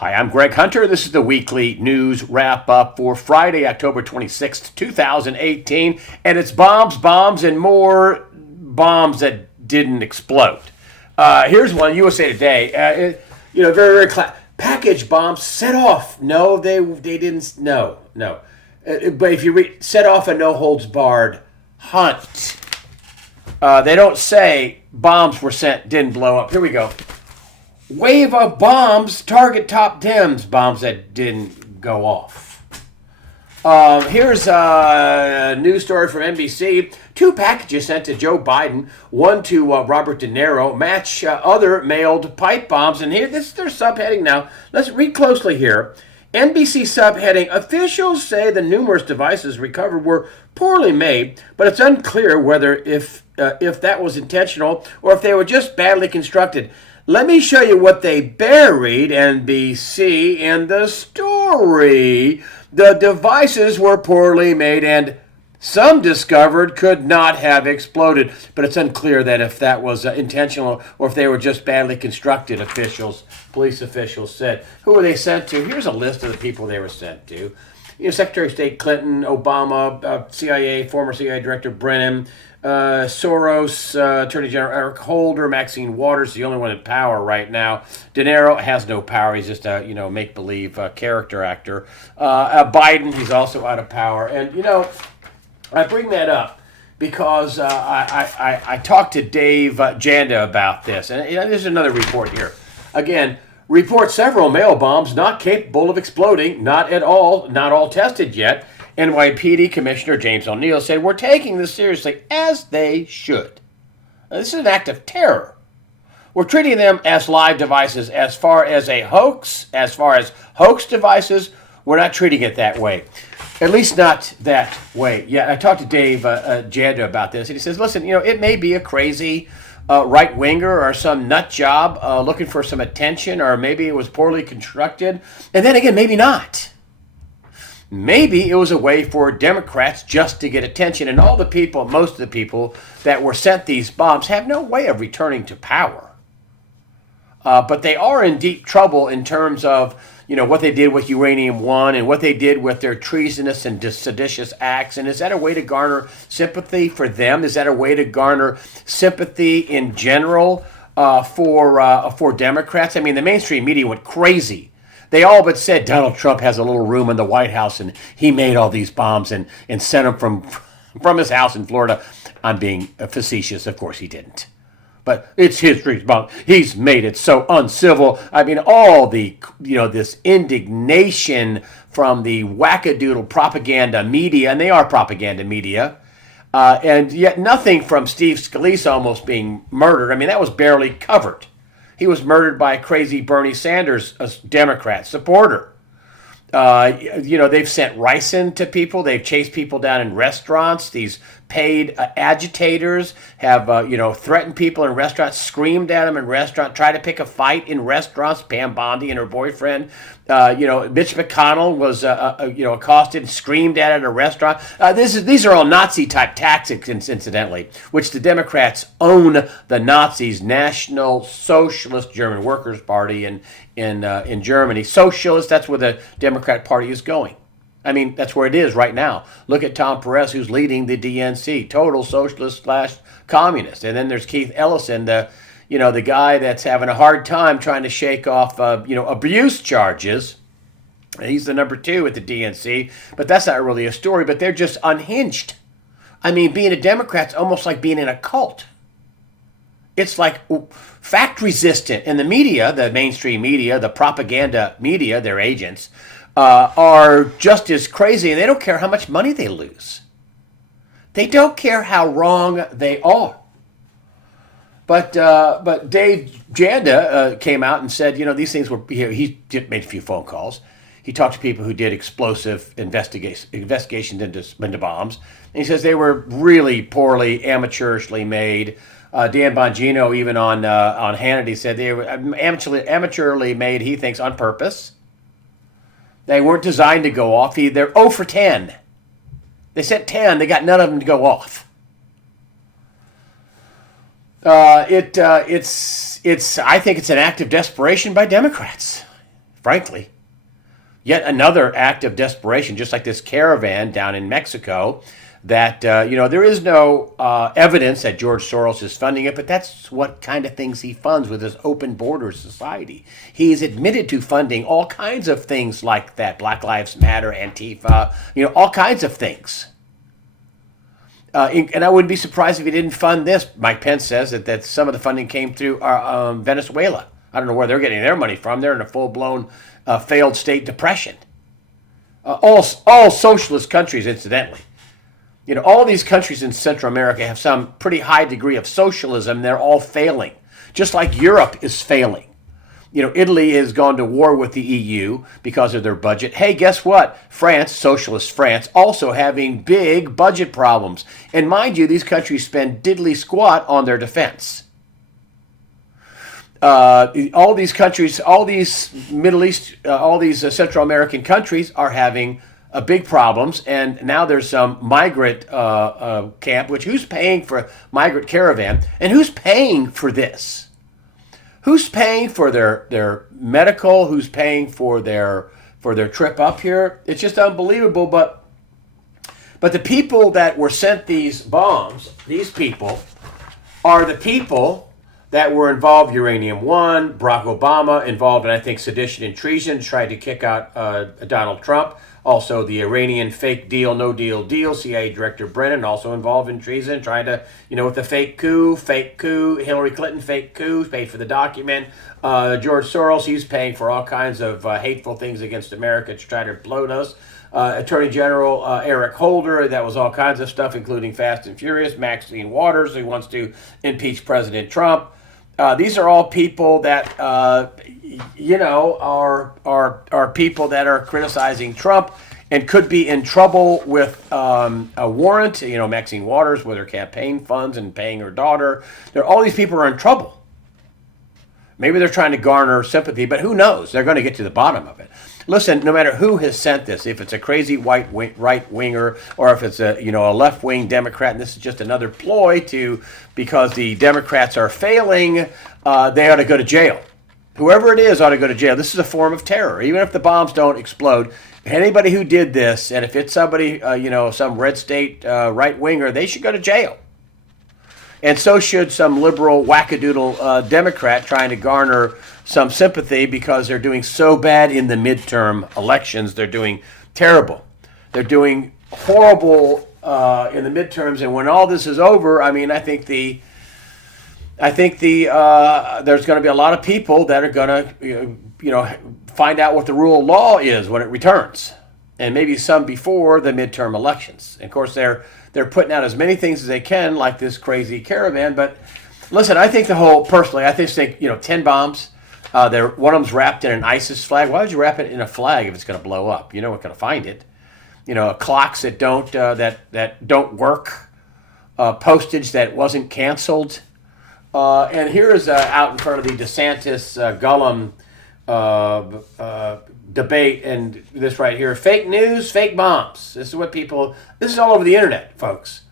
Hi, I'm Greg Hunter. This is the weekly news wrap up for Friday, October 26th, 2018. And it's bombs, bombs, and more bombs that didn't explode. Here's one USA Today. Very, very package bombs set off. No, they didn't. No, no. But if you read, set off a no holds barred hunt. They don't say bombs were sent, didn't blow up. Here we go. Wave of bombs target top Dems. Bombs that didn't go off. Here's a news story from NBC. 2 packages sent to Joe Biden, one to Robert De Niro, match other mailed pipe bombs. And here, this is their subheading now. Let's read closely here. NBC subheading, officials say the numerous devices recovered were poorly made, but it's unclear whether if that was intentional or if they were just badly constructed. Let me show you what they buried, NBC, in the story. The devices were poorly made and some discovered could not have exploded, but it's unclear that if that was intentional or if they were just badly constructed, police officials said. Who were they sent to? Here's a list of the people they were sent to. Secretary of State Clinton, Obama, CIA, former CIA Director Brennan, Soros, Attorney General Eric Holder, Maxine Waters, the only one in power right now. De Niro has no power. He's just a make-believe character actor. Biden, he's also out of power. And, I bring that up because I talked to Dave Janda about this. And there's another report here. Again, report several mail bombs not capable of exploding, not all tested yet. NYPD Commissioner James O'Neill said, we're taking this seriously, as they should. Now, this is an act of terror. We're treating them as live devices. As far as hoax devices, we're not treating it that way. At least not that way. Yeah, I talked to Dave Janda about this, and he says, listen, it may be a crazy right-winger or some nut job looking for some attention, or maybe it was poorly constructed. And then again, maybe not. Maybe it was a way for Democrats just to get attention. And most of the people that were sent these bombs have no way of returning to power. But they are in deep trouble in terms of, what they did with Uranium One and what they did with their treasonous and seditious acts. And is that a way to garner sympathy for them? Is that a way to garner sympathy in general for Democrats? I mean, the mainstream media went crazy. They all but said Donald Trump has a little room in the White House and he made all these bombs and sent them from his house in Florida. I'm being facetious. Of course he didn't. But it's his response. He's made it so uncivil. I mean, all the, this indignation from the wackadoodle propaganda media, and they are propaganda media, and yet nothing from Steve Scalise almost being murdered. I mean, that was barely covered. He was murdered by a crazy Bernie Sanders, a Democrat supporter. They've sent ricin to people. They've chased people down in restaurants. These paid agitators have, threatened people in restaurants, screamed at them in restaurants, tried to pick a fight in restaurants. Pam Bondi and her boyfriend. Mitch McConnell was, accosted, screamed at a restaurant. These are all Nazi-type tactics, incidentally, which the Democrats own the Nazis, National Socialist German Workers' Party in Germany. Socialist, that's where the Democrat Party is going. I mean, that's where it is right now. Look at Tom Perez, who's leading the DNC, total socialist / communist. And then there's Keith Ellison, the guy that's having a hard time trying to shake off, abuse charges. He's the number 2 at the DNC, but that's not really a story, but they're just unhinged. I mean, being a Democrat's almost like being in a cult. It's like fact resistant. And the media, the mainstream media, the propaganda media, their agents, are just as crazy, and they don't care how much money they lose. They don't care how wrong they are. But Dave Janda came out and said, these things were. He made a few phone calls. He talked to people who did explosive investigations into bombs, and he says they were really poorly, amateurishly made. Dan Bongino, even on Hannity, said they were amateurly made. He thinks on purpose. They weren't designed to go off. They're 0 for 10. They sent 10. They got none of them to go off. I think it's an act of desperation by Democrats. frankly. Yet another act of desperation, just like this caravan down in Mexico, that, there is no evidence that George Soros is funding it, but that's what kind of things he funds with his open border society. He's admitted to funding all kinds of things like that, Black Lives Matter, Antifa, all kinds of things. And I wouldn't be surprised if he didn't fund this. Mike Pence says that some of the funding came through Venezuela. I don't know where they're getting their money from. They're in a full-blown failed state depression. All socialist countries, incidentally. All these countries in Central America have some pretty high degree of socialism. They're all failing, just like Europe is failing. Italy has gone to war with the EU because of their budget. Hey, guess what? France, socialist France, also having big budget problems. And mind you, these countries spend diddly squat on their defense. All these countries, all these Middle East, all these Central American countries are having big problems, and now there's some migrant camp. Which who's paying for migrant caravan, and who's paying for this? Who's paying for their medical? Who's paying for their trip up here? It's just unbelievable. But the people that were sent these bombs, these people, are the people that were involved. Uranium One, Barack Obama involved in, I think, sedition and treason, tried to kick out Donald Trump. Also, the Iranian fake deal, no deal, CIA Director Brennan, also involved in treason, trying to, with the fake coup, Hillary Clinton, fake coup, paid for the document. George Soros, he's paying for all kinds of hateful things against America to try to implode us. Attorney General Eric Holder, that was all kinds of stuff, including Fast and Furious. Maxine Waters, who wants to impeach President Trump. These are all people that are people that are criticizing Trump and could be in trouble with a warrant. Maxine Waters with her campaign funds and paying her daughter. All these people are in trouble. Maybe they're trying to garner sympathy, but who knows? They're going to get to the bottom of it. Listen, no matter who has sent this, if it's a crazy right winger or if it's a left wing Democrat, and this is just another ploy because the Democrats are failing, they ought to go to jail. Whoever it is ought to go to jail. This is a form of terror, even if the bombs don't explode. Anybody who did this, and if it's somebody, some red state right winger, they should go to jail. And so should some liberal wackadoodle Democrat trying to garner some sympathy because they're doing so bad in the midterm elections. They're doing terrible. They're doing horrible in the midterms. And when all this is over, I think there's going to be a lot of people that are going to find out what the rule of law is when it returns, and maybe some before the midterm elections. And of course, they're putting out as many things as they can, like this crazy caravan. But listen, I think personally, I think 10 bombs. One of them's wrapped in an ISIS flag. Why would you wrap it in a flag if it's going to blow up? You're not going to find it. Clocks that don't work, postage that wasn't canceled. And here is out in front of the DeSantis Gullum debate, and this right here: fake news, fake bombs. This is all over the internet, folks.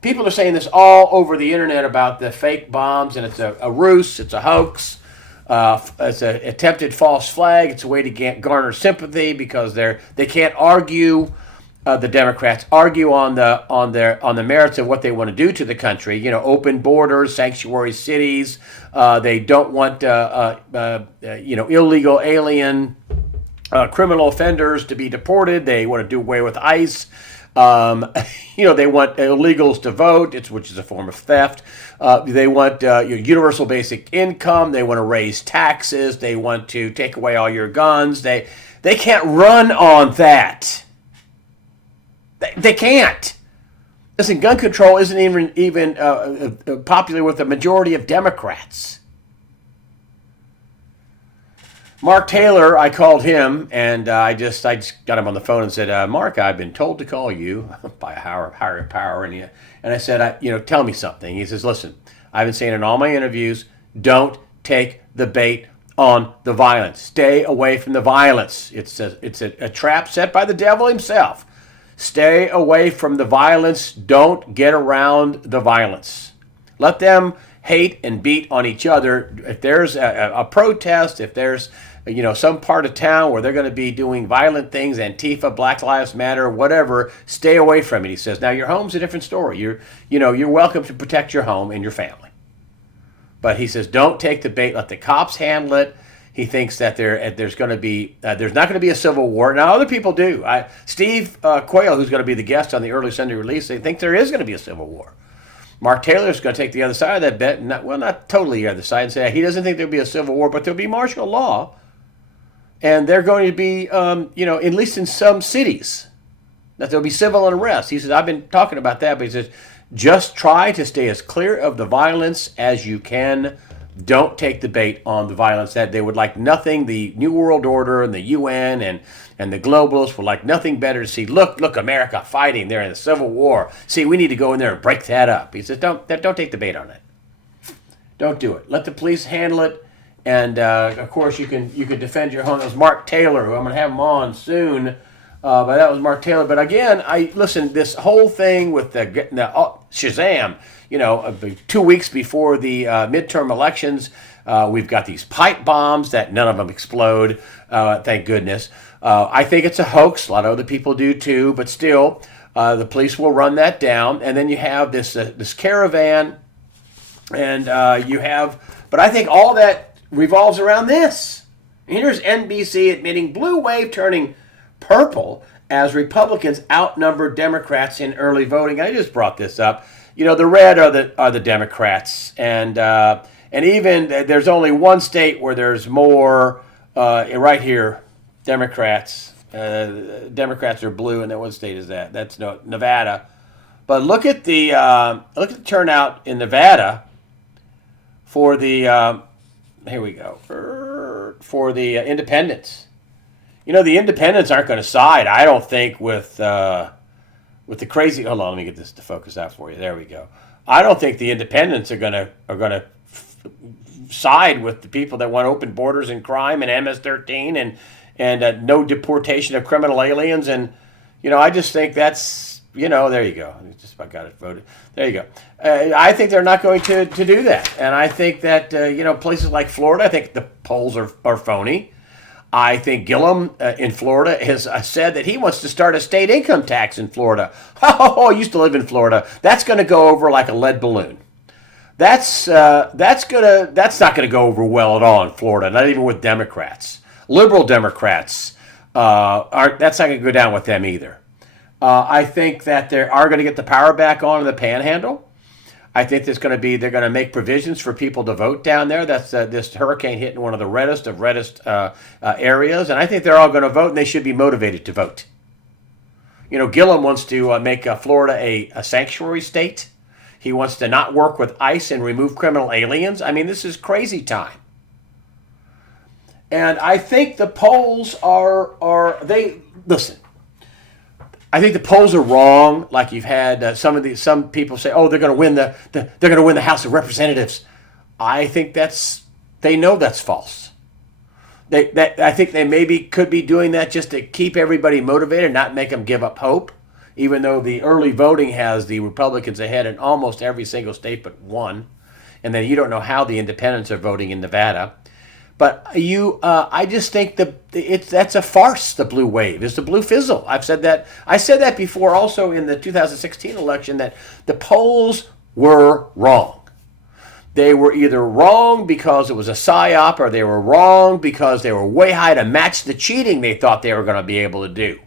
People are saying this all over the internet about the fake bombs, and it's a ruse, it's a hoax, it's an attempted false flag. It's a way to garner sympathy because they can't argue. The Democrats argue on the merits of what they want to do to the country. Open borders, sanctuary cities. They don't want illegal alien criminal offenders to be deported. They want to do away with ICE. They want illegals to vote, which is a form of theft. They want universal basic income. They want to raise taxes. They want to take away all your guns. They can't run on that. They can't. Listen, gun control isn't even popular with the majority of Democrats. Mark Taylor, I called him, and I just got him on the phone and said, Mark, I've been told to call you by a higher power, and I said, tell me something. He says, listen, I've been saying in all my interviews, don't take the bait on the violence. Stay away from the violence. It's a trap set by the devil himself. Stay away from the violence. Don't get around the violence. Let them hate and beat on each other. If there's a protest, if there's some part of town where they're going to be doing violent things, Antifa, Black Lives Matter, whatever, stay away from it. He says, now your home's a different story. You're welcome to protect your home and your family. But he says, don't take the bait. Let the cops handle it. He thinks that there's not going to be a civil war. Now, other people do. Steve Quayle, who's going to be the guest on the early Sunday release, they think there is going to be a civil war. Mark Taylor's going to take the other side of that bet, not totally the other side, and say he doesn't think there'll be a civil war, but there'll be martial law, and they're going to be, at least in some cities, that there'll be civil unrest. He says, I've been talking about that, but he says, just try to stay as clear of the violence as you can. Don't take the bait on the violence. That they would like nothing. The New World Order and the UN and the globalists would like nothing better to see. Look, America fighting. They're in a civil war. See, we need to go in there and break that up. He says, don't take the bait on it. Don't do it. Let the police handle it. And of course, you can defend your home. That was Mark Taylor, who I'm going to have him on soon. But that was Mark Taylor. But again, listen. This whole thing with the Shazam. 2 weeks before the midterm elections, we've got these pipe bombs that none of them explode, thank goodness. I think it's a hoax. A lot of other people do too, but still, the police will run that down. And then you have this caravan, and but I think all that revolves around this. Here's NBC admitting blue wave turning purple as Republicans outnumber Democrats in early voting. I just brought this up. The red are the Democrats, and even there's only one state where there's more. Right here, Democrats. Democrats are blue, and then what state is that? That's Nevada. But look at the turnout in Nevada for the. Here we go for the independents. The independents aren't going to side, I don't think, with the crazy. Hold on, let me get this to focus out for you. There we go. I don't think the independents are gonna side with the people that want open borders and crime and MS-13 and no deportation of criminal aliens. And I just think that's there you go. I just about got it voted. There you go. I think they're not going to do that. And I think that places like Florida, I think the polls are phony. I think Gillum in Florida has said that he wants to start a state income tax in Florida. Oh, I used to live in Florida. That's going to go over like a lead balloon. That's not going to go over well at all in Florida. Not even with Democrats. Liberal Democrats that's not going to go down with them either. I think that they are going to get the power back on in the Panhandle. I think they're going to make provisions for people to vote down there. That's this hurricane hitting one of the reddest areas. And I think they're all going to vote, and they should be motivated to vote. Gillum wants to make Florida a sanctuary state. He wants to not work with ICE and remove criminal aliens. I mean, this is crazy time. And I think the polls listen. I think the polls are wrong. Like you've had some people say, "Oh, they're going to win they're going to win the House of Representatives." I think they know that's false. I think they maybe could be doing that just to keep everybody motivated, not make them give up hope. Even though the early voting has the Republicans ahead in almost every single state but one, and then you don't know how the independents are voting in Nevada. But I just think that's a farce. The blue wave is the blue fizzle. I said that before, also in the 2016 election, that the polls were wrong. They were either wrong because it was a psyop, or they were wrong because they were way high to match the cheating they thought they were going to be able to do.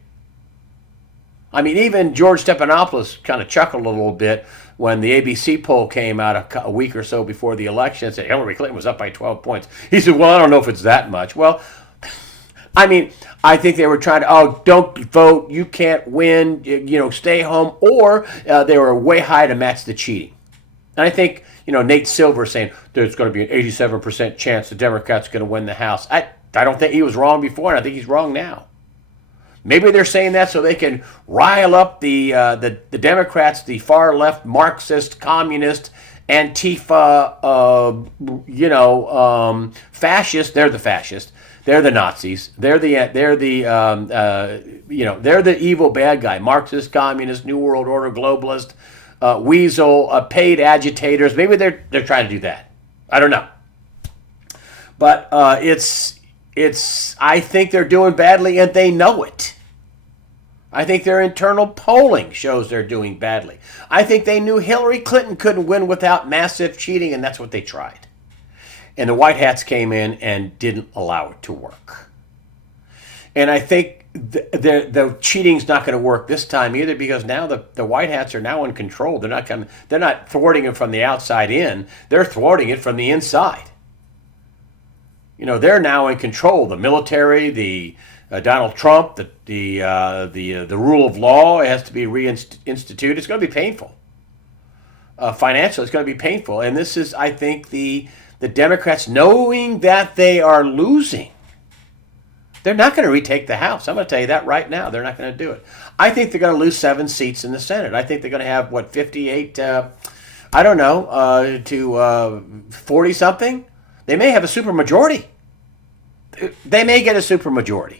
I mean, even George Stephanopoulos kind of chuckled a little bit when the ABC poll came out a week or so before the election and said Hillary Clinton was up by 12 points. He said, well, I don't know if it's that much. Well, I mean, I think they were trying to, don't vote, you can't win, stay home, or they were way high to match the cheating. And I think, Nate Silver saying there's going to be an 87% chance the Democrats are going to win the House. I don't think he was wrong before, and I think he's wrong now. Maybe they're saying that so they can rile up the Democrats, the far left, Marxist, communist, Antifa, fascist. They're the fascists. They're the Nazis. They're the evil bad guy. Marxist, communist, New World Order, globalist, weasel, paid agitators. Maybe they're trying to do that. I don't know. But I think they're doing badly and they know it. I think their internal polling shows they're doing badly. I think they knew Hillary Clinton couldn't win without massive cheating, and that's what they tried. And the White Hats came in and didn't allow it to work. And I think the cheating's not going to work this time either, because now the White Hats are now in control. They're not thwarting it from the outside in. They're thwarting it from the inside. You know, they're now in control. The military, the Donald Trump, the rule of law has to be reinstituted. It's going to be painful. Financially, it's going to be painful. And this is, I think, the Democrats knowing that they are losing. They're not going to retake the House. I'm going to tell you that right now. They're not going to do it. I think they're going to lose 7 seats in the Senate. I think they're going to have, 58, to 40-something? They may have a supermajority. They may get a supermajority.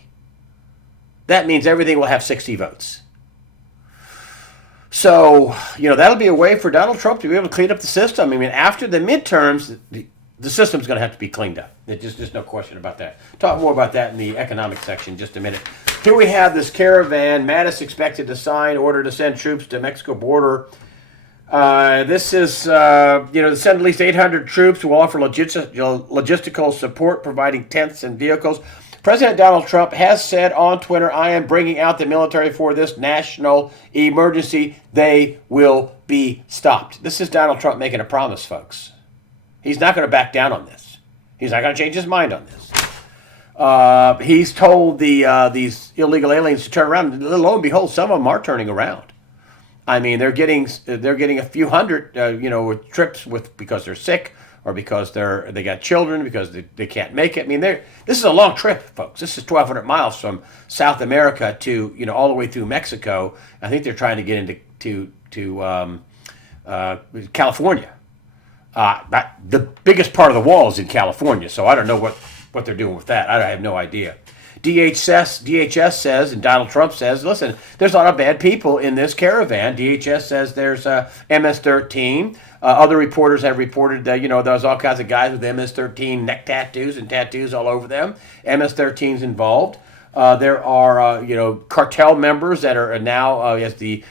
That means everything will have 60 votes. So, that'll be a way for Donald Trump to be able to clean up the system. I mean, after the midterms, the system's going to have to be cleaned up. There's no question about that. Talk more about that in the economic section in just a minute. Here we have this caravan. Mattis expected to sign order to send troops to Mexico border. This is, to send at least 800 troops who will offer logistical support, providing tents and vehicles. President Donald Trump has said on Twitter, I am bringing out the military for this national emergency. They will be stopped. This is Donald Trump making a promise, folks. He's not going to back down on this. He's not going to change his mind on this. He's told these illegal aliens to turn around. Lo and behold, some of them are turning around. I mean, they're getting a few hundred, with trips because they're sick or because they got children, because they can't make it. I mean, this is a long trip, folks. This is 1,200 miles from South America to all the way through Mexico. I think they're trying to get into California. The biggest part of the wall is in California, so I don't know what they're doing with that. I have no idea. DHS says, and Donald Trump says, listen, there's a lot of bad people in this caravan. DHS says there's MS-13. Other reporters have reported that, there's all kinds of guys with MS-13 neck tattoos and tattoos all over them. MS-13's involved. There are, cartel members that are now, as the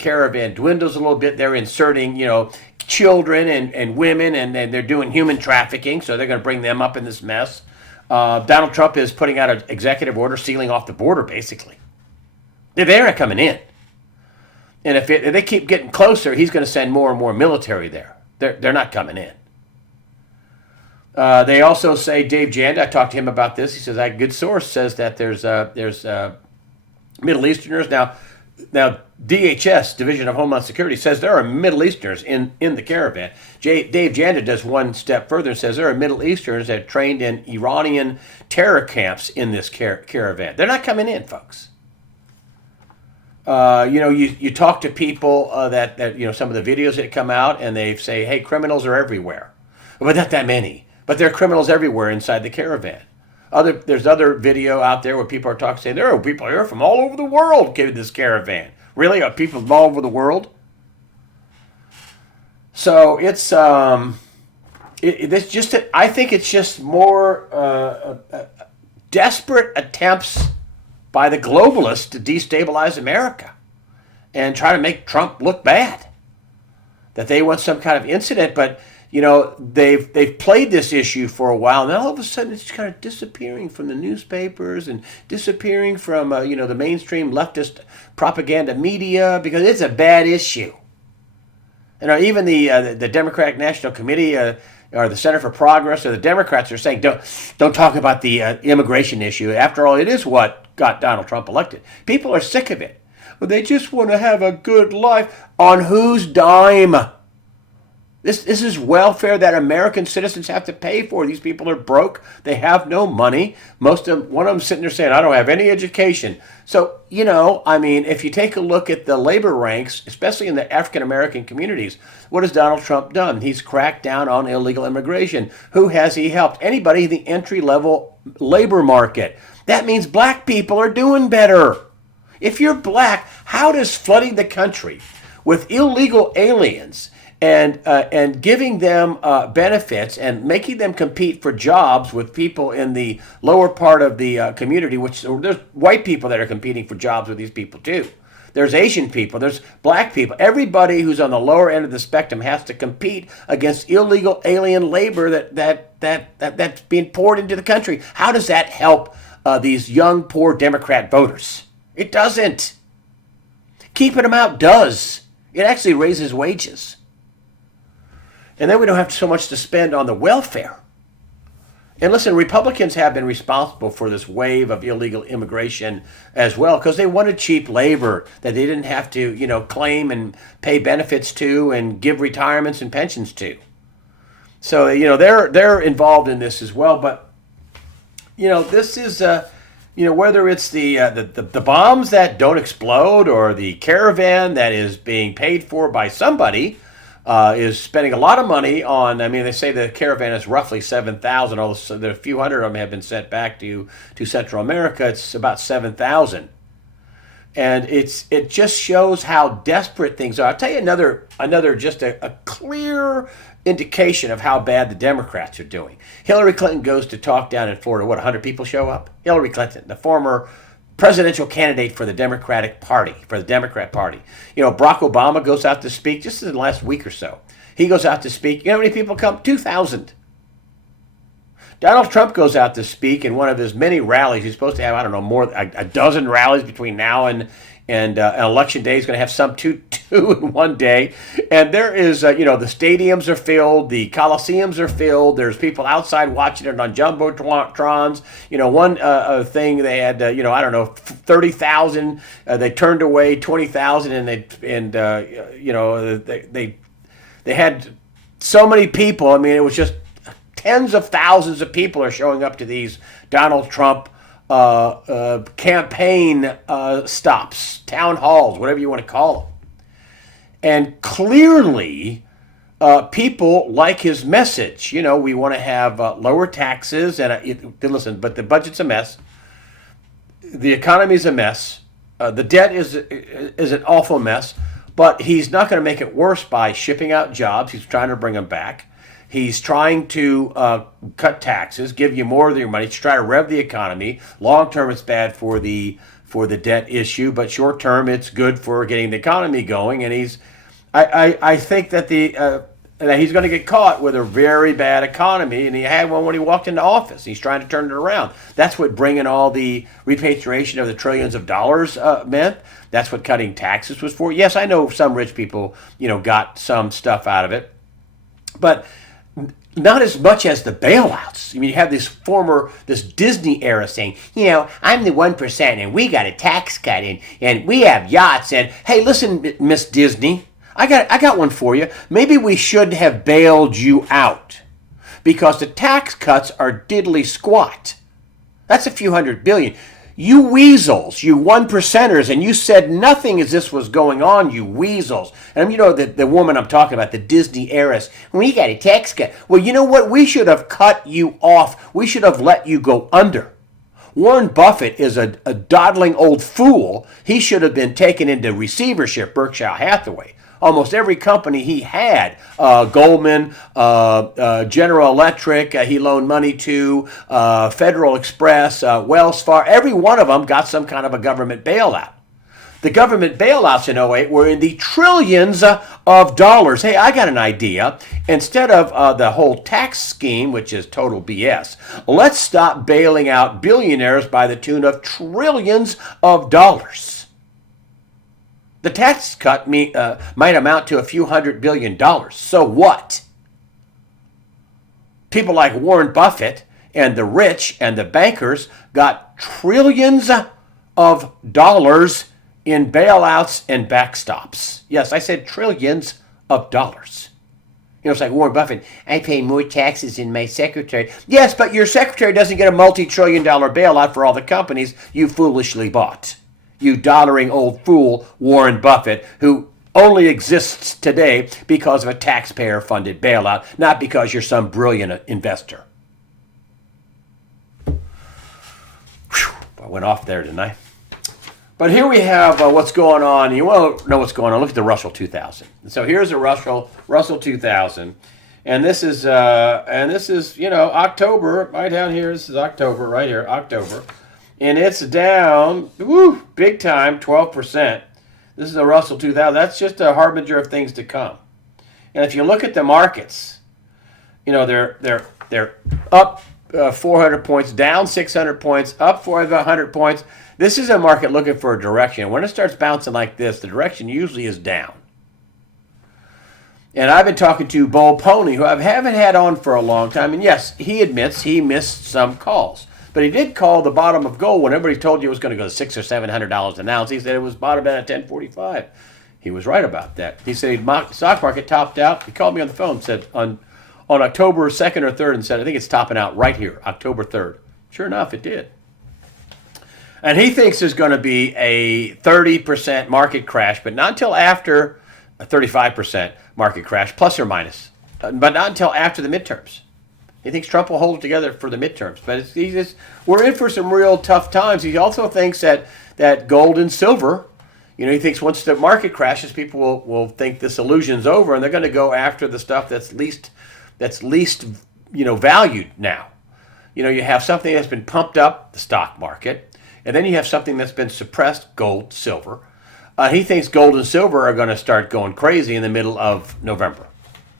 caravan dwindles a little bit, they're inserting, children and women, and they're doing human trafficking, so they're going to bring them up in this mess. Donald Trump is putting out an executive order sealing off the border, basically. They're not coming in. And if they keep getting closer, he's going to send more and more military there. They're not coming in. They also say, Dave Janda, I talked to him about this. He says, a good source says that there's Middle Easterners. Now, DHS, Division of Homeland Security, says there are Middle Easterners in the caravan. Dave Janda does one step further and says there are Middle Easterners that trained in Iranian terror camps in this caravan. They're not coming in, folks. You talk to people that some of the videos that come out, and they say, hey, criminals are everywhere. But not that many. But there are criminals everywhere inside the caravan. There's other video out there where people are talking, saying, there are people here from all over the world in this caravan. Really? Are people from all over the world? So it's I think it's just more desperate attempts by the globalists to destabilize America and try to make Trump look bad. That they want some kind of incident, but they've played this issue for a while. Now all of a sudden it's kind of disappearing from the newspapers and disappearing from the mainstream leftist propaganda media because it's a bad issue. Even the Democratic National Committee or the Center for Progress or the Democrats are saying don't talk about the immigration issue. After all, it is what got Donald Trump elected. People are sick of it. But they just want to have a good life. On whose dime? This is welfare that American citizens have to pay for. These people are broke. They have no money. One of them sitting there saying, I don't have any education. So, if you take a look at the labor ranks, especially in the African-American communities, what has Donald Trump done? He's cracked down on illegal immigration. Who has he helped? Anybody in the entry-level labor market. That means black people are doing better. If you're black, how does flooding the country with illegal aliens and giving them benefits and making them compete for jobs with people in the lower part of the community, which there's white people that are competing for jobs with these people too. There's Asian people, there's black people. Everybody who's on the lower end of the spectrum has to compete against illegal alien labor that's being poured into the country. How does that help these young, poor Democrat voters? It doesn't. Keeping them out does. It actually raises wages. And then we don't have so much to spend on the welfare. And listen, Republicans have been responsible for this wave of illegal immigration as well because they wanted cheap labor that they didn't have to, claim and pay benefits to and give retirements and pensions to. So, they're involved in this as well. But, this is, whether it's the bombs that don't explode or the caravan that is being paid for by somebody, is spending a lot of money on. They say the caravan is roughly 7,000. Although a few hundred of them have been sent back to Central America. It's about 7,000, and it just shows how desperate things are. I'll tell you another just a clear indication of how bad the Democrats are doing. Hillary Clinton goes to talk down in Florida. 100 people show up? Hillary Clinton, the former presidential candidate for the Democrat Party. Barack Obama goes out to speak just in the last week or so. He goes out to speak. You know how many people come? 2,000. Donald Trump goes out to speak in one of his many rallies. He's supposed to have, more a dozen rallies between now and election day. He's going to have some two in one day. And there is, the stadiums are filled, the coliseums are filled. There's people outside watching it on jumbotrons. One thing they had, 30,000. They turned away 20,000, and they had so many people. It was just tens of thousands of people are showing up to these Donald Trump campaign stops, town halls, whatever you want to call them. And clearly, people like his message. We want to have lower taxes. And listen, but the budget's a mess. The economy's a mess. The debt is an awful mess. But he's not going to make it worse by shipping out jobs. He's trying to bring them back. He's trying to cut taxes, give you more of your money to try to rev the economy. Long term, it's bad for the debt issue, but short term, it's good for getting the economy going. And I think that that he's going to get caught with a very bad economy, and he had one when he walked into office. He's trying to turn it around. That's what bringing all the repatriation of the trillions of dollars meant. That's what cutting taxes was for. Yes, I know some rich people, got some stuff out of it, but not as much as the bailouts. You have this Disney era saying, I'm the 1% and we got a tax cut and we have yachts and, hey, listen, Miss Disney, I got one for you. Maybe we should have bailed you out because the tax cuts are diddly squat. That's a few $100 billion. You weasels, you 1%ers, and you said nothing as this was going on, you weasels. And the woman I'm talking about, the Disney heiress, we got a tax cut. Well, you know what? We should have cut you off. We should have let you go under. Warren Buffett is a dawdling old fool. He should have been taken into receivership, Berkshire Hathaway. Almost every company he had, Goldman, General Electric, he loaned money to, Federal Express, Wells Fargo, every one of them got some kind of a government bailout. The government bailouts in '08 were in the trillions of dollars. Hey, I got an idea. Instead of the whole tax scheme, which is total BS, let's stop bailing out billionaires by the tune of trillions of dollars. The tax cut might amount to a few $100 billion. So what? People like Warren Buffett and the rich and the bankers got trillions of dollars in bailouts and backstops. Yes, I said trillions of dollars. It's like Warren Buffett, I pay more taxes than my secretary. Yes, but your secretary doesn't get a multi-trillion-dollar bailout for all the companies you foolishly bought. You doddering old fool, Warren Buffett, who only exists today because of a taxpayer-funded bailout, not because you're some brilliant investor. Whew, I went off there, didn't I? But here we have what's going on. You want to know what's going on? Look at the Russell 2000. So here's a Russell 2000, and this is October right down here. This is October right here, October, and it's down, big time, 12%. This is a Russell 2000. That's just a harbinger of things to come. And if you look at the markets, they're up 400 points, down 600 points, up 400 points. This is a market looking for a direction. When it starts bouncing like this, the direction usually is down. And I've been talking to Bull Pony, who I haven't had on for a long time. And yes, he admits he missed some calls. But he did call the bottom of gold when everybody told you it was going to go to $600 or $700 an ounce. He said it was bottomed out at $10.45. He was right about that. He said the stock market topped out. He called me on the phone, said on October 2nd or 3rd, and said, I think it's topping out right here, October 3rd. Sure enough, it did. And he thinks there's going to be a 30% market crash, but not until after a 35% market crash, plus or minus, but not until after the midterms. He thinks Trump will hold it together for the midterms, but we're in for some real tough times. He also thinks that gold and silver, he thinks once the market crashes, people will think this illusion's over, and they're going to go after the stuff that's least valued now. You have something that's been pumped up, the stock market. And then you have something that's been suppressed, gold, silver. He thinks gold and silver are going to start going crazy in the middle of November.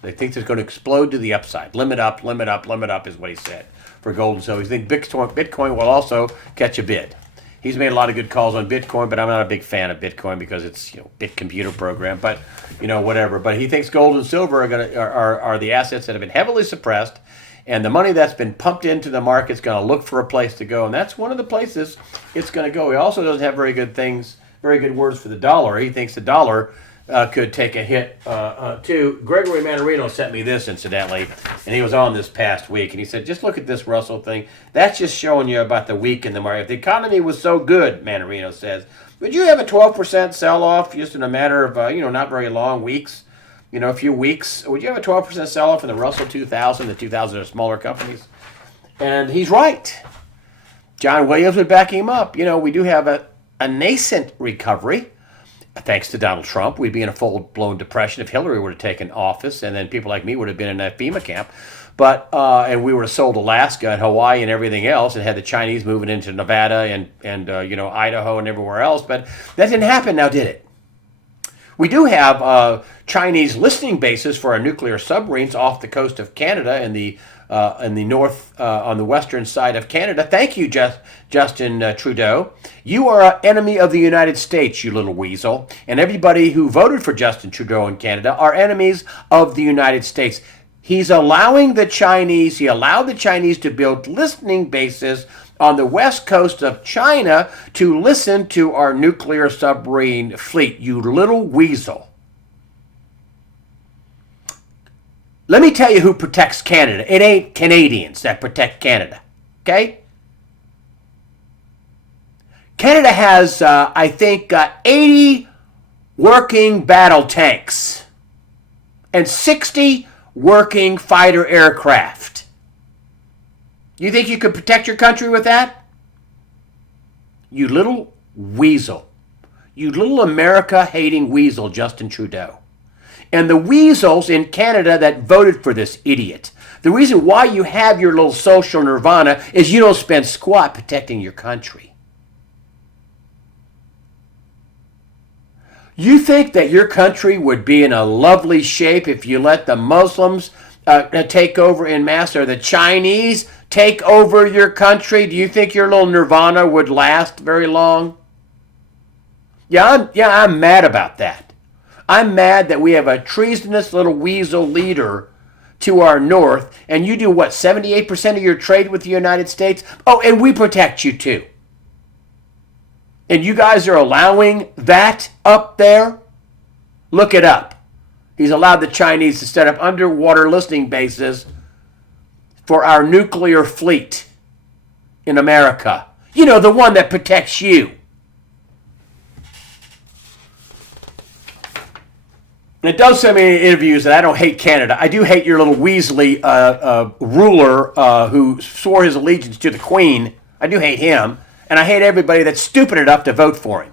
They think it's going to explode to the upside. Limit up is what he said for gold and silver. He thinks Bitcoin will also catch a bid. He's made a lot of good calls on Bitcoin, but I'm not a big fan of Bitcoin because it's big computer program. But whatever. But he thinks gold and silver are the assets that have been heavily suppressed. And the money that's been pumped into the market is going to look for a place to go. And that's one of the places it's going to go. He also doesn't have very good words for the dollar. He thinks the dollar could take a hit too. Gregory Mannarino sent me this, incidentally, and he was on this past week. And he said, just look at this Russell thing. That's just showing you about the week in the market. If the economy was so good, Mannarino says, would you have a 12% sell-off just in a matter of, not very long weeks? A few weeks, would you have a 12% sell-off in the Russell 2000? The 2000 are smaller companies. And he's right. John Williams would back him up. We do have a nascent recovery. Thanks to Donald Trump, we'd be in a full-blown depression if Hillary were to take an office, and then people like me would have been in that FEMA camp. But and we would have sold Alaska and Hawaii and everything else, and had the Chinese moving into Nevada and Idaho and everywhere else. But that didn't happen now, did it? We do have Chinese listening bases for our nuclear submarines off the coast of Canada in the north, on the western side of Canada. Thank you, Justin Trudeau. You are an enemy of the United States, you little weasel. And everybody who voted for Justin Trudeau in Canada are enemies of the United States. He allowed the Chinese to build listening bases on the west coast of China to listen to our nuclear submarine fleet, you little weasel. Let me tell you who protects Canada. It ain't Canadians that protect Canada, okay? Canada has, 80 working battle tanks and 60 working fighter aircraft. You think you could protect your country with that? You little weasel. You little America-hating weasel, Justin Trudeau. And the weasels in Canada that voted for this idiot. The reason why you have your little social nirvana is you don't spend squat protecting your country. You think that your country would be in a lovely shape if you let the Muslims take over in mass, or the Chinese take over your country? Do you think your little nirvana would last very long? I'm mad about that. I'm mad that we have a treasonous little weasel leader to our north, and you do what, 78% of your trade with the United States? Oh, and we protect you too. And you guys are allowing that up there? Look it up. He's allowed the Chinese to set up underwater listening bases for our nuclear fleet in America. The one that protects you. And it does so many interviews that I don't hate Canada. I do hate your little Weasley ruler who swore his allegiance to the Queen. I do hate him. And I hate everybody that's stupid enough to vote for him.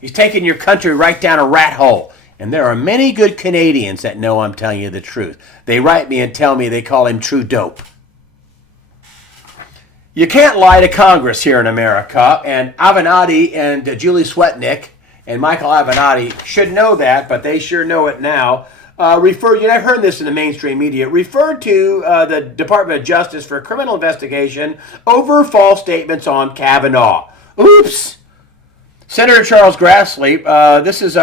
He's taking your country right down a rat hole. And there are many good Canadians that know I'm telling you the truth. They write me and tell me they call him True Dope. You can't lie to Congress here in America, and Avenatti and Julie Swetnick and Michael Avenatti should know that, but they sure know it now. I've heard this in the mainstream media, referred to the Department of Justice for criminal investigation over false statements on Kavanaugh. Oops! Senator Charles Grassley, this is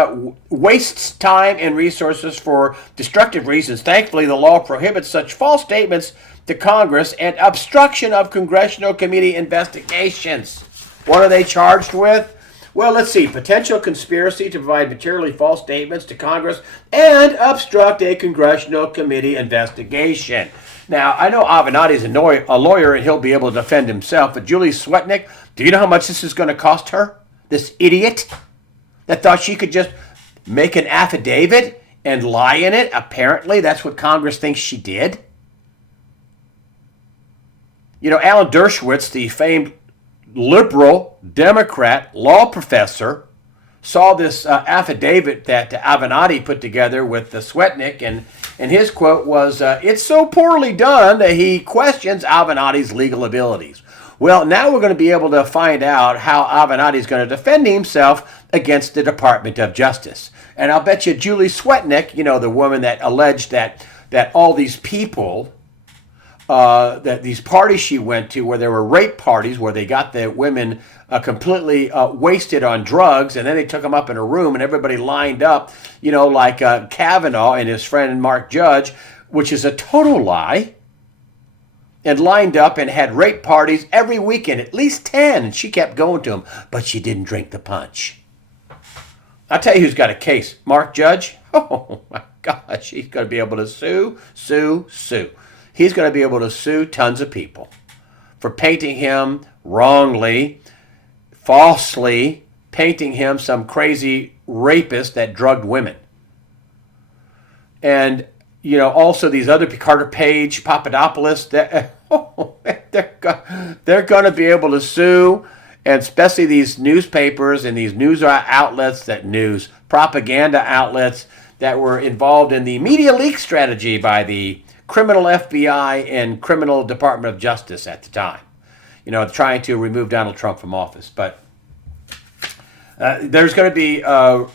wastes time and resources for destructive reasons. Thankfully, the law prohibits such false statements to Congress and obstruction of congressional committee investigations. What are they charged with? Well, let's see. Potential conspiracy to provide materially false statements to Congress and obstruct a congressional committee investigation. Now, I know Avenatti's a lawyer and he'll be able to defend himself, but Julie Swetnick, do you know how much this is going to cost her? This idiot that thought she could just make an affidavit and lie in it. Apparently, that's what Congress thinks she did. You know, Alan Dershowitz, the famed liberal Democrat law professor, saw this affidavit that Avenatti put together with the Swetnick, and his quote was, "It's so poorly done that he questions Avenatti's legal abilities." Well, now we're going to be able to find out how Avenatti is going to defend himself against the Department of Justice. And I'll bet you Julie Swetnick, you know, the woman that alleged that all these people, that these parties she went to where there were rape parties where they got the women completely wasted on drugs, and then they took them up in a room and everybody lined up, you know, like Kavanaugh and his friend Mark Judge, which is a total lie. And lined up and had rape parties every weekend, at least 10. And she kept going to them, but she didn't drink the punch. I'll tell you who's got a case. Mark Judge. Oh, my gosh. He's going to be able to sue. He's going to be able to sue tons of people for painting him wrongly, falsely, painting him some crazy rapist that drugged women. And you know, also these other, Carter Page, Papadopoulos, they're going to be able to sue, and especially these newspapers and these news outlets, news propaganda outlets that were involved in the media leak strategy by the criminal FBI and criminal Department of Justice at the time, you know, trying to remove Donald Trump from office. But there's going to be, a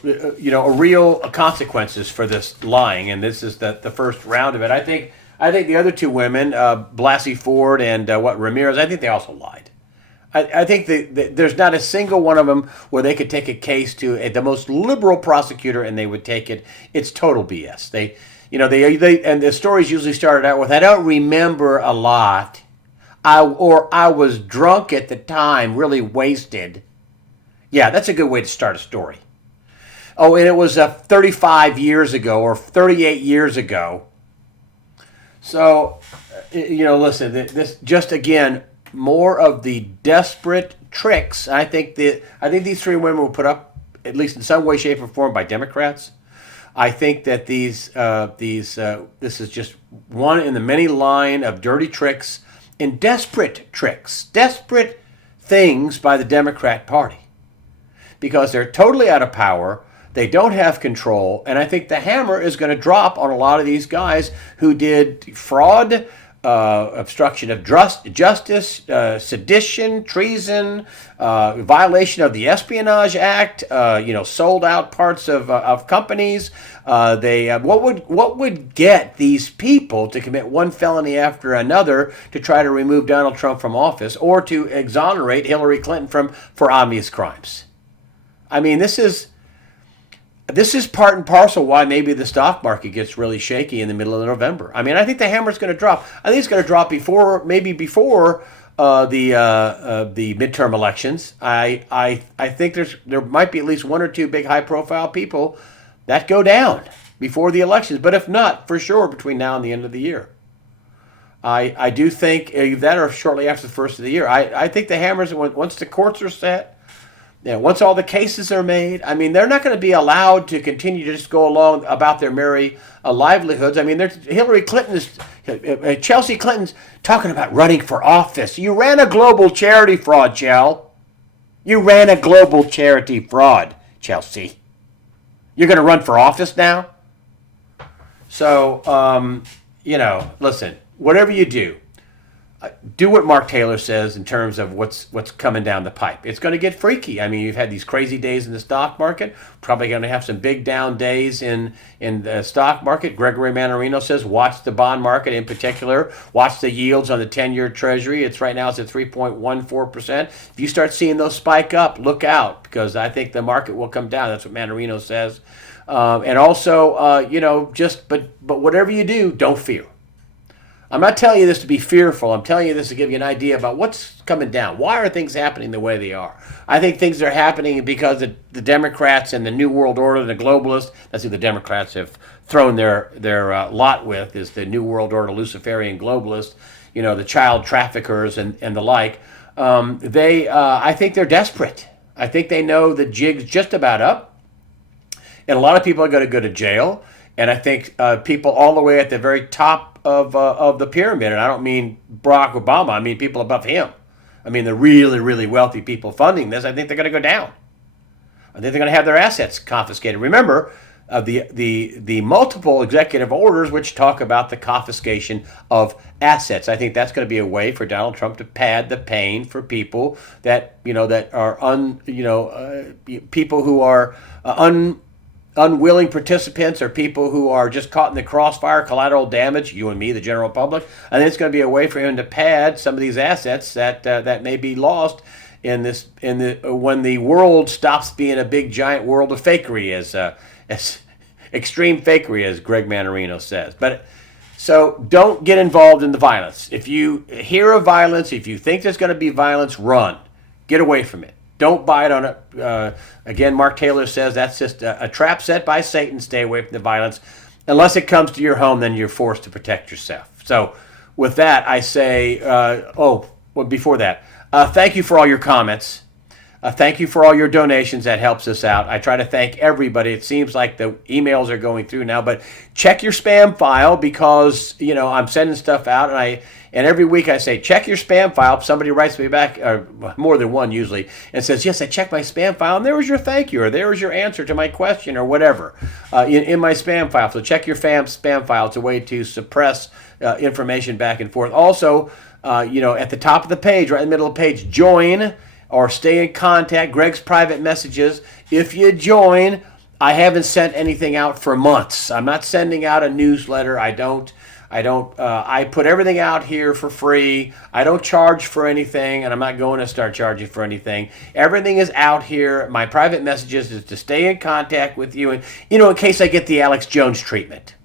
real consequences for this lying, and this is the first round of it. I think the other two women, Blasey Ford and Ramirez, I think they also lied. I think there's not a single one of them where they could take a case to the most liberal prosecutor and they would take it. It's total BS. They and the stories usually started out with, "I don't remember a lot," I was drunk at the time, really wasted. Yeah, that's a good way to start a story. Oh, and it was 35 years ago or 38 years ago. So, listen, this just again more of the desperate tricks. I think these three women were put up, at least in some way, shape, or form, by Democrats. I think that this is just one in the many line of dirty tricks and desperate things by the Democrat Party. Because they're totally out of power, they don't have control, and I think the hammer is going to drop on a lot of these guys who did fraud, obstruction of justice, sedition, treason, violation of the Espionage Act, sold out parts of companies. What would get these people to commit one felony after another to try to remove Donald Trump from office or to exonerate Hillary Clinton for obvious crimes? I mean, this is part and parcel why maybe the stock market gets really shaky in the middle of November. I mean, I think the hammer's going to drop. I think it's going to drop before the midterm elections. I think there might be at least one or two big high-profile people that go down before the elections. But if not, for sure, between now and the end of the year. I do think that or shortly after the first of the year. I think the hammers, once the courts are set, once all the cases are made, I mean, they're not going to be allowed to continue to just go along about their merry livelihoods. I mean, Chelsea Clinton's talking about running for office. You ran a global charity fraud, Chell. You ran a global charity fraud. Chelsea. You're going to run for office now? So, listen, whatever you do what Mark Taylor says in terms of what's coming down the pipe. It's going to get freaky. I mean, you've had these crazy days in the stock market. Probably going to have some big down days in the stock market. Gregory Mannarino says, watch the bond market in particular. Watch the yields on the 10-year Treasury. It's right now it's at 3.14%. If you start seeing those spike up, look out, because I think the market will come down. That's what Mannarino says. And also, but whatever you do, don't fear. I'm not telling you this to be fearful. I'm telling you this to give you an idea about what's coming down. Why are things happening the way they are? I think things are happening because the Democrats and the New World Order, the globalists, that's who the Democrats have thrown their lot with, is the New World Order, Luciferian globalists, the child traffickers and the like. I think they're desperate. I think they know the jig's just about up. And a lot of people are going to go to jail. And I think people all the way at the very top of the pyramid, and I don't mean Barack Obama, I mean people above him. I mean the really, really wealthy people funding this, I think they're going to go down. I think they're going to have their assets confiscated. Remember, the multiple executive orders which talk about the confiscation of assets. I think that's going to be a way for Donald Trump to pad the pain for people that are people who are unwilling participants, or people who are just caught in the crossfire, collateral damage, you and me, the general public. I think it's going to be a way for him to pad some of these assets that may be lost when the world stops being a big giant world of fakery, as extreme fakery, as Greg Mannarino says. But so don't get involved in the violence. If you hear of violence, if you think there's going to be violence, run, get away from it. Don't buy it on it. Again, Mark Taylor says that's just a trap set by Satan. Stay away from the violence. Unless it comes to your home, then you're forced to protect yourself. So with that, I say, before that, thank you for all your comments. Thank you for all your donations. That helps us out. I try to thank everybody. It seems like the emails are going through now, but check your spam file, because I'm sending stuff out, and every week I say, check your spam file. Somebody writes me back, or more than one usually, and says, yes, I checked my spam file, and there was your thank you, or there was your answer to my question, or whatever, in my spam file. So check your spam file. It's a way to suppress information back and forth. Also, at the top of the page, right in the middle of the page, join or stay in contact, Greg's private messages. If you join, I haven't sent anything out for months. I'm not sending out a newsletter. I put everything out here for free. I don't charge for anything, and I'm not going to start charging for anything. Everything is out here. My private messages is to stay in contact with you, and in case I get the Alex Jones treatment.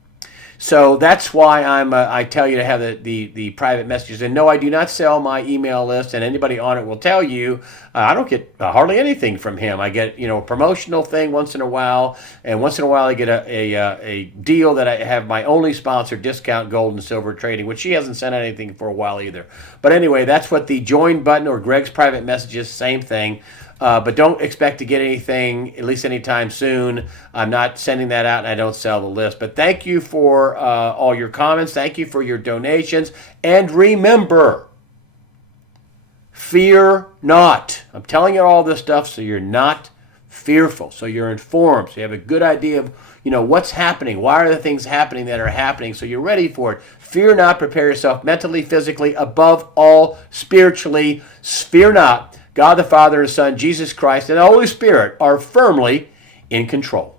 So that's why I tell you to have the private messages. And no, I do not sell my email list, and anybody on it will tell you I don't get hardly anything from him. I get a promotional thing once in a while, and once in a while I get a deal that I have my only sponsor, Discount Gold and Silver Trading, which she hasn't sent anything for a while either. But anyway, that's what the join button, or Greg's private messages, same thing. But don't expect to get anything, at least anytime soon. I'm not sending that out, and I don't sell the list. But thank you for all your comments. Thank you for your donations. And remember, fear not. I'm telling you all this stuff so you're not fearful, so you're informed, so you have a good idea of what's happening. Why are the things happening that are happening? So you're ready for it. Fear not. Prepare yourself mentally, physically, above all, spiritually. Fear not. God the Father and Son, Jesus Christ, and the Holy Spirit are firmly in control.